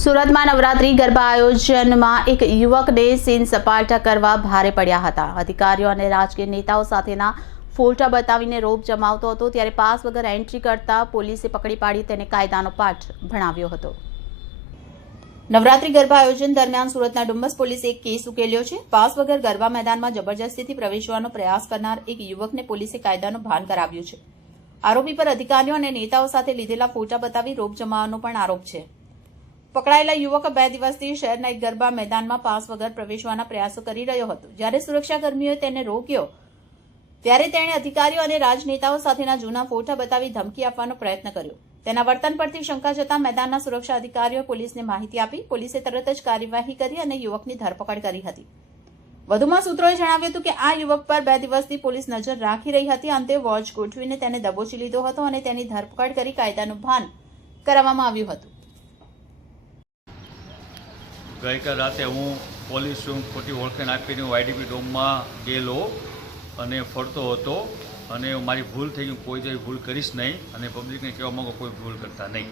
સુરતમાં નવરાત્રી ગરબા આયોજનમાં એક યુવકને સીન સપાટા કરવા ભારે પડ્યા હતા. અધિકારીઓ અને રાજકીય નેતાઓ સાથેના ફોટા બતાવીને રોપ જમાવતો હતો. ત્યારે પાસ વગર એન્ટ્રી કરતા પોલીસે પકડી પાડી તેને કાયદાનો પાઠ ભણાવ્યો હતો. નવરાત્રી ગરબા આયોજન દરમિયાન સુરતના ડુમ્બસ પોલીસે એક કેસ ઉકેલ્યો છે. પાસ વગર ગરબા મેદાનમાં જબરજસ્તીથી પ્રવેશવાનો પ્રયાસ કરનાર એક યુવકને પોલીસે કાયદાનું ભાન કરાવ્યું છે. આરોપી પર અધિકારીઓ અને નેતાઓ સાથે લીધેલા ફોટા બતાવી રોપ જમાવવાનો પણ આરોપ છે. પકડાયેલા યુવક બે દિવસથી શહેરના એક ગરબા મેદાનમાં પાસ વગર પ્રવેશવાના પ્રયાસો કરી રહ્યો હતો. જ્યારે સુરક્ષાકર્મીઓએ તેને રોક્યો, ત્યારે તેણે અધિકારીઓ અને રાજનેતાઓ સાથેના જૂના ફોટા બતાવી ધમકી આપવાનો પ્રયત્ન કર્યો. તેના વર્તન પરથી શંકા જતા મેદાનના સુરક્ષા અધિકારીઓ પોલીસને માહિતી આપી. પોલીસે તરત જ કાર્યવાહી કરી અને યુવકની ધરપકડ કરી હતી. વધુમાં સૂત્રોએ જણાવ્યું હતું કે આ યુવક પર બે દિવસથી પોલીસ નજર રાખી રહી હતી. અંતે વોચ ગોઠવીને તેને દબોચી લીધો હતો અને તેની ધરપકડ કરી કાયદાનું ભાન કરાવવામાં આવ્યું હતું. ગઈકાલ રાતે હું પોલીસ હું ખોટી ઓળખાણ આપીને હું આઈડીપી ડોમમાં ગયેલો અને ફરતો હતો અને મારી ભૂલ થઈ ગઈ, કોઈ જેવી ભૂલ કરીશ નહીં અને પબ્લિકને કહેવા માગો કોઈ ભૂલ કરતા નહીં.